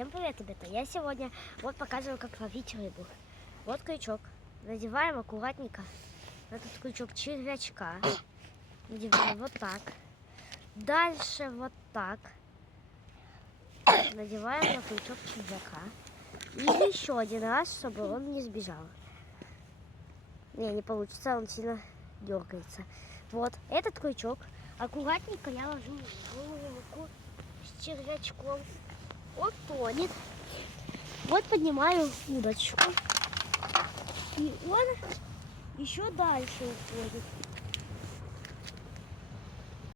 Всем привет, ребята! Я сегодня вот показываю, как ловить рыбу. Вот крючок. Надеваем аккуратненько на этот крючок червячка. Надеваем вот так. Дальше вот так. Надеваем на крючок червяка. И еще один раз, чтобы он не сбежал. Не получится, он сильно дергается. Вот этот крючок аккуратненько я ложу в руку с червячком. Он тонет. Вот поднимаю удочку. И он еще дальше уходит.